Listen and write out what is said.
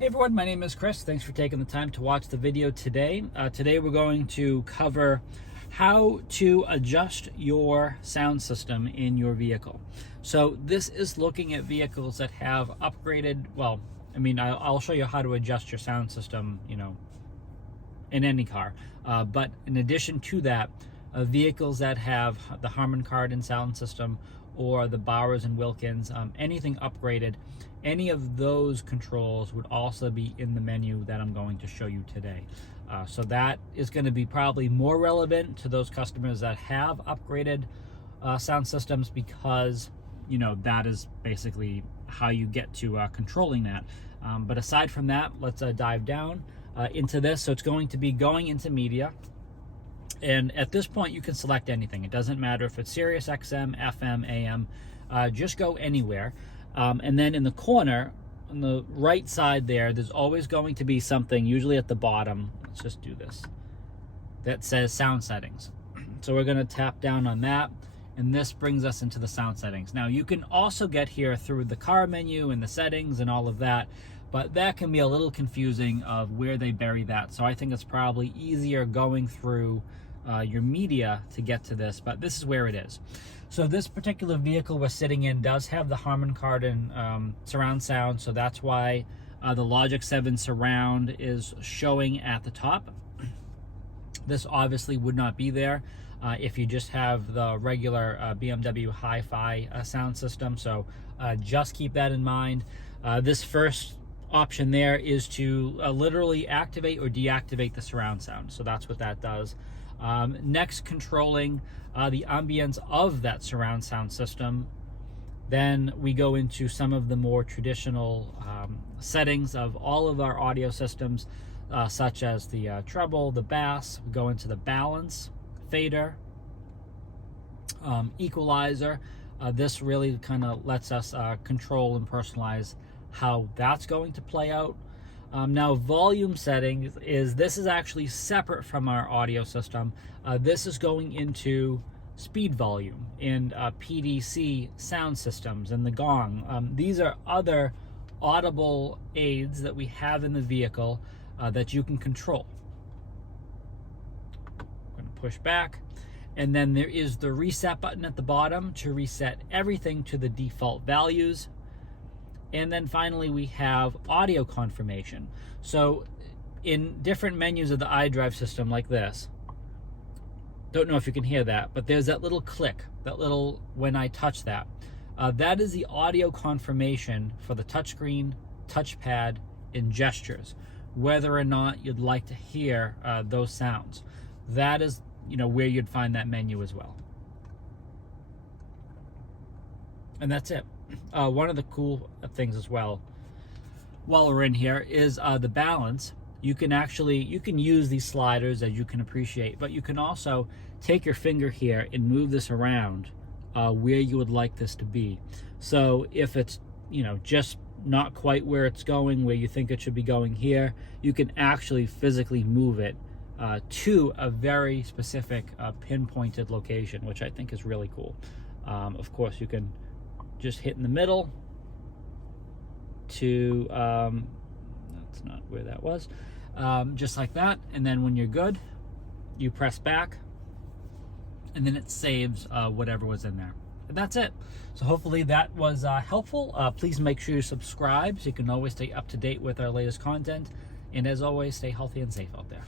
Hey everyone, my name is Chris. Thanks for taking the time to watch the video today. Today we're going to cover how to adjust your sound system in your vehicle. So this is looking at vehicles that have upgraded, I'll show you how to adjust your sound system, in any car. But in addition to that, vehicles that have the Harman Kardon sound system or the Bowers and Wilkins, anything upgraded, any of those controls would also be in the menu that I'm going to show you today. So that is going to be probably more relevant to those customers that have upgraded sound systems, because that is basically how you get to controlling that. But aside from that, let's dive down into this. So it's going to be going into media. And at this point, you can select anything. It doesn't matter if it's Sirius XM, FM, AM, just go anywhere. And then in the corner, on the right side there's always going to be something, usually at the bottom, let's just do this, that says sound settings. So we're gonna tap down on that, and this brings us into the sound settings. Now you can also get here through the car menu and the settings and all of that, but that can be a little confusing of where they bury that. So I think it's probably easier going through your media to get to this, but this is where it is. So this particular vehicle we're sitting in does have the Harman Kardon surround sound, so that's why the Logic 7 surround is showing at the top. This obviously would not be there if you just have the regular BMW Hi-Fi sound system, so just keep that in mind. This first option there is to literally activate or deactivate the surround sound, so that's what that does. Next, controlling the ambience of that surround sound system. Then we go into some of the more traditional settings of all of our audio systems, such as the treble, the bass. We go into the balance, fader, equalizer. This really kind of lets us control and personalize how that's going to play out. Now, volume settings this is actually separate from our audio system. This is going into speed volume and PDC sound systems and the gong. These are other audible aids that we have in the vehicle that you can control. I'm going to push back. And then there is the reset button at the bottom to reset everything to the default values. And then finally, we have audio confirmation. So in different menus of the iDrive system like this, don't know if you can hear that, but there's that little click, that little, when I touch that, that is the audio confirmation for the touchscreen, touchpad, and gestures, whether or not you'd like to hear those sounds. That is, where you'd find that menu as well. And that's it. One of the cool things as well, while we're in here, is the balance. You can use these sliders, as you can appreciate, but you can also take your finger here and move this around where you would like this to be. So if it's just not quite where it's going, where you think it should be going here, you can actually physically move it to a very specific pinpointed location, which I think is really cool. Of course, you can just hit in the middle to, that's not where that was, just like that. And then when you're good, you press back, and then it saves whatever was in there. And that's it. So hopefully that was helpful. Please make sure you subscribe so you can always stay up to date with our latest content. And as always, stay healthy and safe out there.